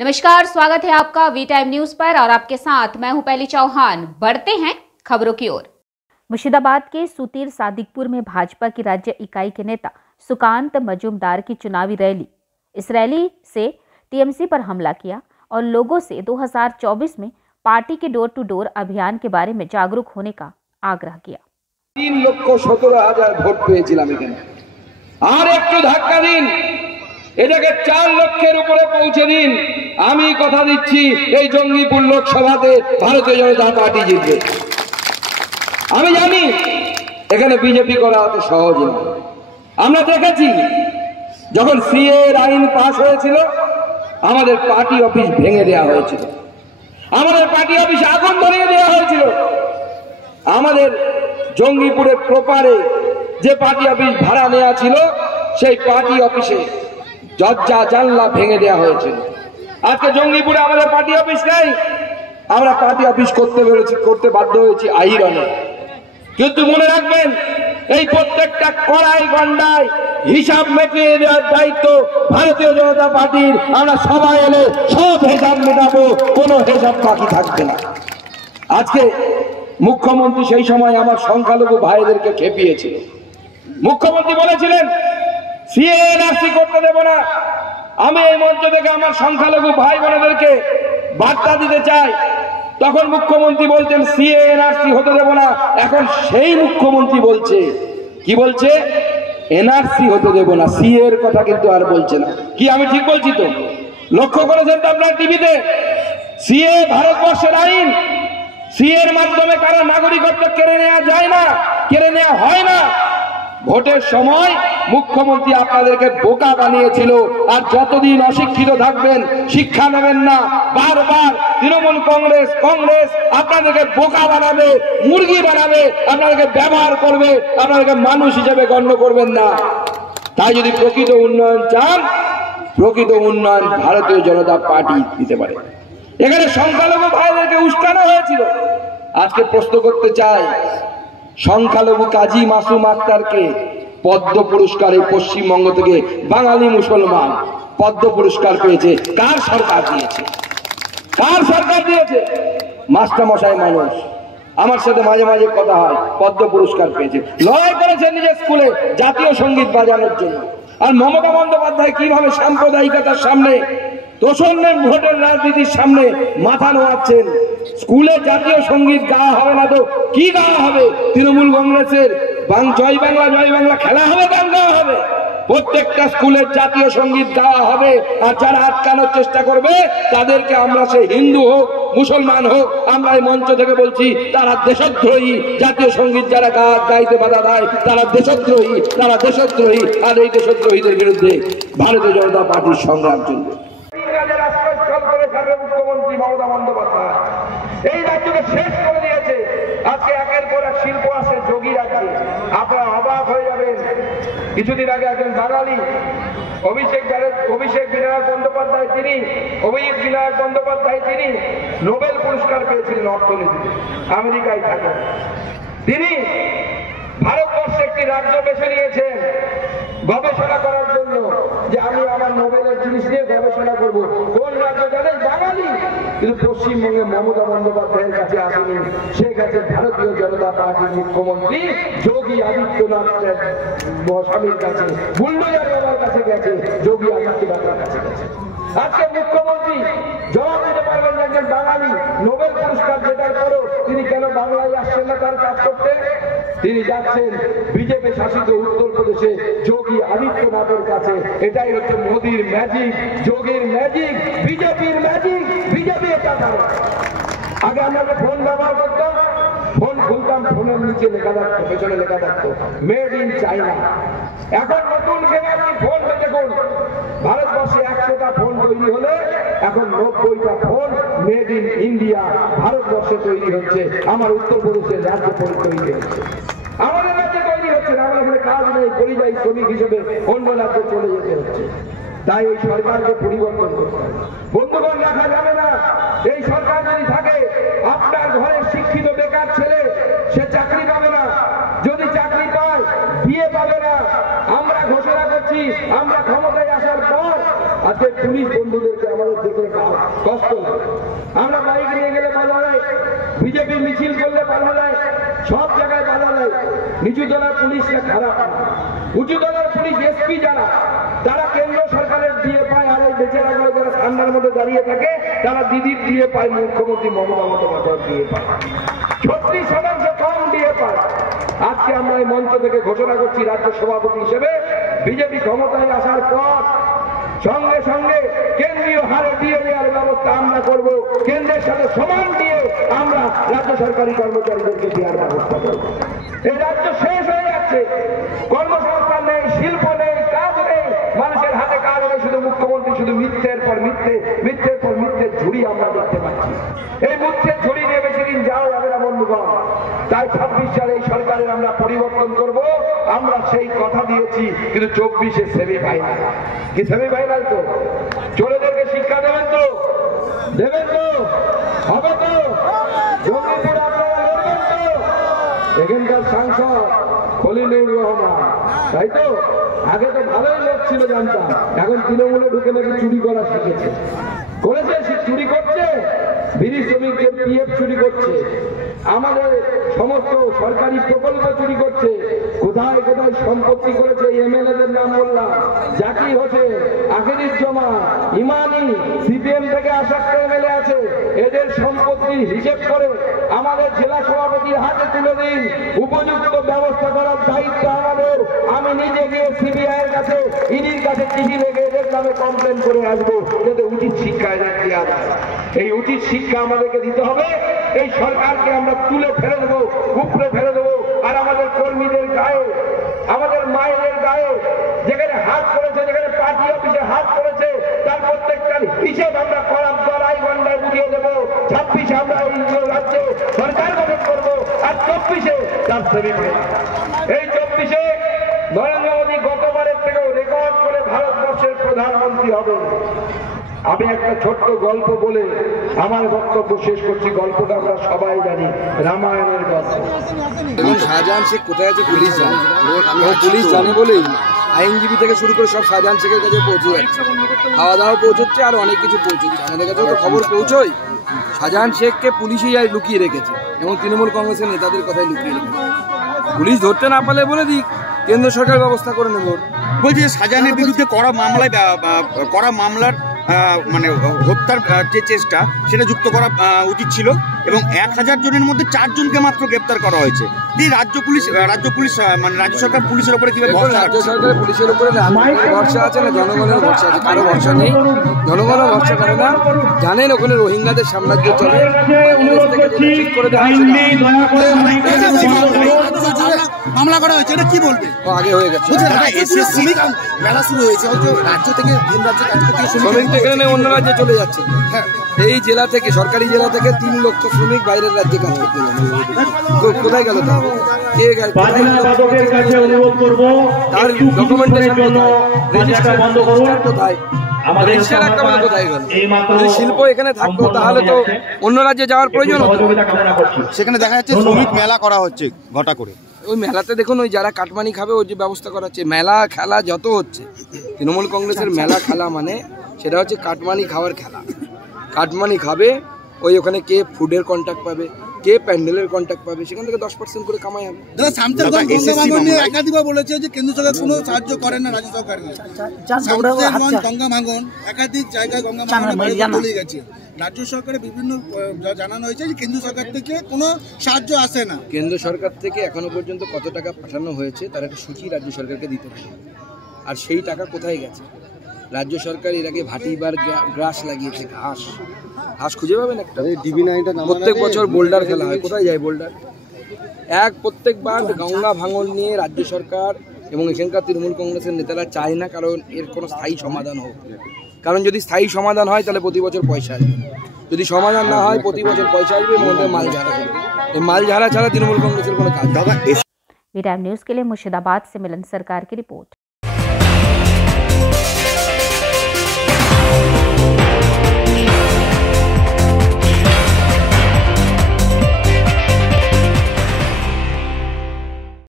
नमस्कार, स्वागत है आपका वी टाइम न्यूज पर और आपके साथ मैं हूं पहली चौहान। बढ़ते हैं खबरों की ओर। मुर्शिदाबाद के सुतीर सादिकपुर में भाजपा की राज्य इकाई के नेता सुकांत मजूमदार की चुनावी रैली। इस रैली से टीएमसी पर हमला किया और लोगों से 2024 में पार्टी के डोर टू डोर अभियान के बारे में जागरूक होने का आग्रह किया। 3,17,000 ভোট পেয়েছিলাম এখানে, আর একটু ধাক্কা দিন, এটাকে 4 লক্ষের উপরে পৌঁছে দিন। আমি কথা দিচ্ছি এই জঙ্গিপুর লোকসভাতে ভারতীয় জনতা পার্টি জিতবে। আমি জানি এখানে বিজেপি করা অত সহজ না। আমরা দেখেছি যখন সিএ আইন পাস হয়েছিল আমাদের পার্টি অফিস ভেঙে দেওয়া হয়েছিল, আমাদের পার্টি অফিসে আগুন ধরিয়ে দেওয়া হয়েছিল, আমাদের জঙ্গিপুরের প্রপারে যে পার্টি অফিস ভাড়া নেওয়া ছিল সেই পার্টি অফিসে দরজা জানলা ভেঙে দেওয়া হয়েছিল। আজকে জঙ্গিপুরে আমাদের পার্টি অফিস নেই, আমরা পার্টি অফিস করতে বাধ্য হয়েছি আইরনে। কিন্তু মনে রাখবেন এই প্রত্যেকটা কড়াই গন্ডায় হিসাব মেটিয়ে দেওয়ার দায়িত্ব ভারতীয় জনতা পার্টির। আমরা সবাই এলে সব হিসাব মেটাবো, কোনো হিসাব বাকি থাকবে না। আজকে মুখ্যমন্ত্রী সেই সময় আমার সংখ্যালঘু ভাইদেরকে খেপিয়েছিল। মুখ্যমন্ত্রী বলেছিলেন সিএনআরসি করতে দেব না। আমি এই মঞ্চ থেকে আমার সংখ্যালঘু ভাই বোনেদেরকে বার্তা দিতে চাই, তখন মুখ্যমন্ত্রী বলতেন সিএনআরসি হতে দেব না। এখন সেই মুখ্যমন্ত্রী বলছে, কি বলছে? এনআরসি হতে দেব না, সিএ এর কথা কিন্তু আর বলছে না। কি আমি ঠিক বলছি তো? লক্ষ্য করেছেন তো আপনার টিভিতে? সিএ ভারতবর্ষের আইন, সিএ এর মাধ্যমে কারো নাগরিকত্ব কেড়ে নেওয়া যায় না, কেড়ে নেওয়া হয় না। ভোটের সময় মুখ্যমন্ত্রী আপনাদেরকে বোকা বানিয়েছিল, আর যতদিন অশিক্ষিত থাকবেন, শিক্ষা নেবেন না, বারবার তৃণমূল কংগ্রেস আপনাদেরকে বোকা বানাবে, মুরগি বানাবে, আপনাদেরকে ব্যবহার করবে, আপনাদেরকে মানুষ হিসেবে গণ্য করবেন না। তাই যদি প্রকৃত উন্নয়ন চান, প্রকৃত উন্নয়ন ভারতীয় জনতা পার্টি দিতে পারে। এখানে সংখ্যালঘু ভাইদেরকে উস্কানো হয়েছিল। আজকে প্রশ্ন করতে চাই, সংখ্যালঘু কাজী মাসুম আক্তারকে পদ্ম পুরস্কারে পশ্চিমবঙ্গ থেকে বাঙালি মুসলমান পদ্ম পুরস্কার পেয়েছে। কার সরকার দিয়েছে? কার সরকার দিয়েছে? মাস্টারমশাই মানুষ, আমার সাথে মাঝে মাঝে কথা হয়, পদ্ম পুরস্কার পেয়েছে। লড়াই করেছে নিজের স্কুলে জাতীয় সঙ্গীত বাজানোর জন্য। আর মমতা বন্দ্যোপাধ্যায় কিভাবে সাম্প্রদায়িকতার সামনে, তোষণের ভোটের রাজনীতির সামনে মাথা নোয়াচ্ছেন। স্কুলে জাতীয় সঙ্গীত গাওয়া হবে না তো কি গাওয়া হবে? তৃণমূল কংগ্রেসের জয় বাংলা খেলা হবে, গান গাওয়া হবে। প্রত্যেকটা স্কুলের জাতীয় সঙ্গীত গাওয়া হবে। আর যারা আটকানোর চেষ্টা করবে তাদেরকে আমরা, সে হিন্দু হোক মুসলমান হোক, আমরা এই মঞ্চ থেকে বলছি তারা দেশদ্রোহী। জাতীয় সঙ্গীত যারা গাইতে বাধা দেয় তারা দেশদ্রোহী, তারা দেশদ্রোহী। আর এই দেশদ্রোহীদের বিরুদ্ধে ভারতীয় জনতা পার্টির সংগ্রাম চলবে। মুখ্যমন্ত্রী মমতা বন্দ্যোপাধ্যায় এই রাজ্যকে শেষ করে দিয়েছে। আজকে একের পর এক শিল্প আছে যোগী রাজ্যে, আপনারা অবাক হয়ে যাবেন। কিছুদিন আগে একজন বাঙালি অভিষেক বিনায়ক বন্দ্যোপাধ্যায়, তিনি নোবেল পুরস্কার পেয়েছিলেন অর্থনীতিতে, আমেরিকায় থাকেন। তিনি ভারতবর্ষে একটি রাজ্য বেছে নিয়েছেন গবেষণা করার জন্য, যে আমি আমার নোবেলের জিনিস নিয়ে গবেষণা করব। কোন রাজ্য জানেন? বাঙালি। কিন্তু পশ্চিমবঙ্গে মমতা বন্দ্যোপাধ্যায়ের কাছে আসেনি, সে গেছে ভারতীয় জনতা পার্টির মুখ্যমন্ত্রী যোগী আদিত্যনাথ স্বামীর কাছে, বুল্ডোজার বাবার কাছে গেছে, যোগী আদিত্যনাথের কাছে গেছে। আজকে মুখ্যমন্ত্রী জবাব দিতে পারবেন না, একজন বাঙালি নোবেল পুরস্কার জেতার পরও তিনি কেন বাংলায় আসছেন না তার কাজ করতে? তিনি যাচ্ছেন বিজেপি শাসিত উত্তরপ্রদেশে যোগী আদিত্যনাথের কাছে। এটাই হচ্ছে মোদির ম্যাজিক, যোগীর ম্যাজিক, বিজেপির ম্যাজিক। বিজেপি এটা করে। আগে আমরা ফোন ব্যবহার করতাম, ফোন খুলতাম, ফোনের নিচে লেখা থাকতো, পেছনে লেখা থাকতো মেড ইন চাইনা। এখন নতুন কেনার ফোন দেখুন, ভারতবর্ষে 100টা ফোন তৈরি হলে এখন 90টা ফোন মেড ইন ইন্ডিয়া ভারতবর্ষে তৈরি হচ্ছে। আমার উত্তরপ্রদেশের রাজ্যে তৈরি হচ্ছে, আমাদের রাজ্যে তৈরি হচ্ছে না। আমরা এখানে কাজ নেই, পরিযায়ী শ্রমিক হিসেবে অন্য রাজ্যে চলে যেতে হচ্ছে। তাই এই সরকারকে পরিবর্তন করতে হবে। বন্ধুগণ, রাখা যাবে না। এই সরকার যদি থাকে, আপনার ঘরে শিক্ষিত বেকার ছেলে সে চাকরি পাবে না, যদি চাকরি পায় বিয়ে পাবে না। আমরা ঘোষণা করছি, আমরা ক্ষমতায় আসার পর আজকে পুলিশ বন্ধুদেরকে আমাদের দেখে কষ্ট লাগে। আমরা বাইক নিয়ে গেলে বাধা দেয়, বিজেপি মিছিল করলে বাধা দেয়, সব জায়গায় বাধা দেয়। নিচু তলার পুলিশরা খারাপ, উঁচু তলার পুলিশ এসপি যারা, তারা কেন্দ্র সরকারের দিয়ে পায়, আর এই বেচারা যারা ঠান্ডার মধ্যে দাঁড়িয়ে থাকে তারা দিদির দিয়ে পায়, মুখ্যমন্ত্রী মমতা বন্দ্যোপাধ্যায় দিয়ে পায়, 36% কম দিয়ে পায়। আজকে আমরা এই মঞ্চ থেকে ঘোষণা করছি, রাজ্য সভাপতি হিসেবে বিজেপি ক্ষমতায় আসার পর সঙ্গে সঙ্গে কেন্দ্রীয় হারে দিয়ে দেওয়ার ব্যবস্থা আমরা করব। কেন্দ্রের সাথে সমান দিয়ে আমরা রাজ্য সরকারি কর্মচারীদেরকে দেওয়ার ব্যবস্থা করব। এই রাজ্য শেষ হয়ে যাচ্ছে, কর্মসংস্থান নেই, শিল্প নেই, কাজ নেই, মানুষের হাতে কাজ নেই, শুধু মুখ্যমন্ত্রী শুধু মিথ্যের পর মিথ্যে, মিথ্যের পর মিথ্যের ঝুড়ি আমরা দেখতে পাচ্ছি। এই মিথ্যের ঝুড়ি নিয়ে বেশি দিন যাও যাবে না বন্ধুগণ। তাই 26 সালে এই সরকারের আমরা পরিবর্তন করব, আমরা সেই কথা দিয়েছি, কিন্তু 24-এ সেমিফাইনাল। কি সেমিফাইনাল? তো চোরেদেরকে শিক্ষা দেবেন তো, দেবেন তো, হবে তো, জঙ্গিপুর আপনারা লড়বেন তো। এখানকার সাংসদ খলিলুর রহমান, তাই তো? আগে তো ভালোই লোক ছিল জানতাম, এখন তৃণমূলে ঢুকে নাকি চুরি করা শিখেছে। করেছে, চুরি করছে, বিড়ি শ্রমিকদের পিএফ চুরি করছে, আমাদের সমস্ত সরকারি প্রকল্প চুরি করছে, কোথায় কোথায় সম্পত্তি করেছে। এমএলএদের নাম বললাম, জাকির হোসেন, আখিরুজ্জামান, ইমানি, সিপিএম থেকে আসা এমএলএ আছে, এদের সম্পত্তির হিসেব করে আমাদের জেলা সভাপতির হাতে তুলে দিন। উপযুক্ত ব্যবস্থা করার দায়িত্ব আমাদের। আমি নিজে গিয়ে সিবিআই এর কাছে, ইডির কাছে চিঠি লেগে এদের নামে কমপ্লেন করে আসবো, যাতে উচিত শিক্ষা এদের দেওয়া যায়। এই উচিত শিক্ষা আমাদেরকে দিতে হবে। এই সরকারকে আমরা তুলে ফেলে দেবো, উপরে ফেলে দেবো। আর আমাদের কর্মীদের গায়ে, আমাদের মায়েদের গায়ে যেখানে হাত করেছে, যেখানে পার্টি অফিসে হাত করেছে, তার প্রত্যেকটার হিসেব আমরা করার গলায় গন্ডায় বুঝিয়ে দেবো। 26-এ আমরা এই রাজ্যে সরকার গঠন করবো, আর 24-এ তার সেমিফাইনাল। এই 24-এ নরেন্দ্র মোদী গতবারের থেকেও রেকর্ড করে ভারতবর্ষের প্রধানমন্ত্রী হবে। আমি একটা ছোট্ট গল্প বলে আমার বক্তব্য শেষ করছি। গল্পটা আমরা সবাই জানি, রামায়ণের গল্প। এবং শাহজাহান শেখ কোথায় আছে পুলিশ জানে, পুলিশ জানে বলেই আইনজীবী থেকে শুরু করে সব শাহজাহান শেখের কাছে পৌঁছে যাচ্ছে। খাওয়া দাওয়া পৌঁছচ্ছে, আর অনেক কিছু পৌঁছচ্ছে। আমাদের কাছেও তো খবর পৌঁছয়। শাহজাহান শেখকে পুলিশই আর লুকিয়ে রেখেছে, এবং তৃণমূল কংগ্রেসের নেতাদের কথাই লুকিয়ে রেখেছে। পুলিশ ধরতে না পারলে বলে দিক, কেন্দ্র সরকার ব্যবস্থা করে নেব। বলছি শাহজাহানের বিরুদ্ধে করা মামলার মানে হত্যার যে চেষ্টা, সেটা যুক্ত করা উচিত ছিল, এবং 1000 জনের মধ্যে 4 জনকে মাত্র গ্রেপ্তার করা হয়েছে। রাজ্য পুলিশ মানে রাজ্য সরকার পুলিশের উপরে কিভাবে? রাজ্য সরকারের পুলিশের উপরে ভরসা আছে না, জনগণের ভরসা আছে? কারো ভরসা নেই, জনগণও ভরসা করে না। জানেন ওখানে রোহিঙ্গাদের সাম্রাজ্য চলে, ঠিক করে দেওয়া মামলা করা হয়েছে, এটা কি বলবে? আগে হয়ে গেছে, মেলা শুরু হয়েছে, রাজ্য থেকে ভিন রাজ্যে কাজ করতে শ্রমিক এখানে অন্য রাজ্যে চলে যাচ্ছে। এই জেলা থেকে, সরকারি জেলা থেকে 3 লক্ষ শ্রমিক বাইরের রাজ্যে কাজ করতে যাবে। কোথায় গেল? তার ডকুমেন্টেশন কোথায়? শিল্প এখানে থাকতো, তাহলে তো অন্য রাজ্যে যাওয়ার প্রয়োজন হতো। সেখানে দেখা যাচ্ছে শ্রমিক মেলা করা হচ্ছে ঘটা করে। ওই মেলাতে দেখুন, ওই যারা কাটমানি খাবে ওই যে ব্যবস্থা করা হচ্ছে। মেলা খেলা যত হচ্ছে, তৃণমূল কংগ্রেসের মেলা খেলা মানে সেটা হচ্ছে কাটমানি খাওয়ার খেলা। কাটমানি খাবে, ওই ওখানে কে ফুডের কন্ট্যাক্ট পাবে, কে প্যান্ডেলের কন্ট্যাক্ট পাবে, সেখান থেকে 10% করে কামাই হবে। একাধিকবার বলেছে যে কেন্দ্র সরকার কোনো সাহায্য করে না, রাজ্য সরকার গঙ্গা ভাঙন, একাধিক জায়গায় গঙ্গা ভাঙন চলে গেছে। রাজ্য সরকারের বিভিন্ন জানানো হয়েছে যে কেন্দ্র সরকার থেকে কোনো সাহায্য আসে না। কেন্দ্র সরকার থেকে এখনো পর্যন্ত কত টাকা পাঠানো হয়েছে তার একটা সূচি রাজ্য সরকারকে দিতে হবে। আর সেই টাকা কোথায় গেছে? রাজ্য সরকার এর আগে ভাটিবার গ্রাস লাগিয়েছে, ঘাস খুঁজে পাবেন একটা। প্রত্যেক বছর বোল্ডার খেলা হয়, কোথায় যায় বোল্ডার? প্রত্যেকবার গঙ্গা ভাঙন নিয়ে রাজ্য সরকার এবং এখানকার তৃণমূল কংগ্রেসের নেতারা চায় না, কারণ এর কোনো স্থায়ী সমাধান হোক। কারণ যদি স্থায়ী সমাধান হয় তাহলে প্রতি বছর পয়সা আসবে, যদি সমাধান না হয় প্রতি বছর পয়সা আসবে, মধ্যে মাল ঝাড়া হবে। এই মাল ঝাড়া ছাড়া তৃণমূল कांग्रेस কোনো কাজ। वी टाइम न्यूज़ के लिए मुर्शिदाबाद से मिलन सरकार की रिपोर्ट।